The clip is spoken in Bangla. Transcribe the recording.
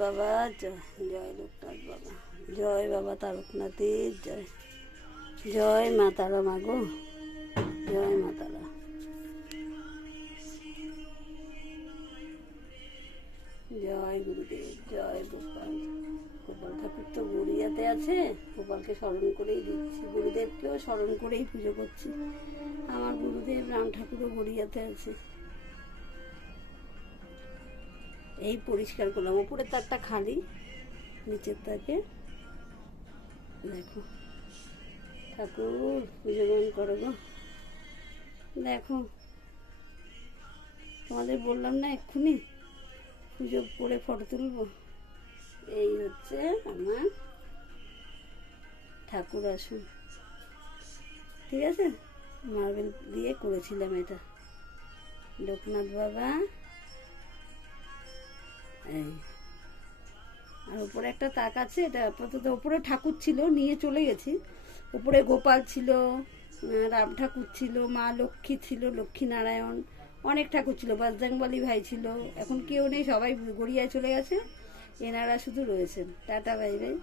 বাবা জয়, জয় লোকনাথ বাবা জয়, বাবা তারকনাথের জয়, জয় মা তারা মাগো, জয় মা তারা। জয় গুরুদেব, জয় গোপাল। গোপাল ঠাকুর তো গড়িয়াতে আছে, গোপালকে স্মরণ করেই দিচ্ছি, গুরুদেবকেও স্মরণ করেই পুজো করছি। আমার গুরুদেব রাম ঠাকুরও গড়িয়াতে আছে। এই পরিষ্কার করলাম, উপরের তারটা খালি, নিচের তাকে দেখো। ঠাকুর পুজো গ্রহণ করো গো। দেখো তোমাদের বললাম না এক্ষুনি পুজো করে ফটো তুলবো। এই হচ্ছে আমার ঠাকুর আসুন, ঠিক আছে, মার্বেল দিয়ে করেছিলাম এটা। লোকনাথ বাবা, এই আর উপরে একটা তাক আছে, এটা আপাতত উপরে ঠাকুর ছিল, নিয়ে চলে গেছি। উপরে গোপাল ছিল, রাম ঠাকুর ছিল, মা লক্ষ্মী ছিল, লক্ষ্মী নারায়ণ, অনেক ঠাকুর ছিল, বজরংবলী ভাই ছিল। এখন কেউ নেই, সবাই গড়িয়ায় চলে গেছে, এনারা শুধু রয়েছেন। Tata, bye bye.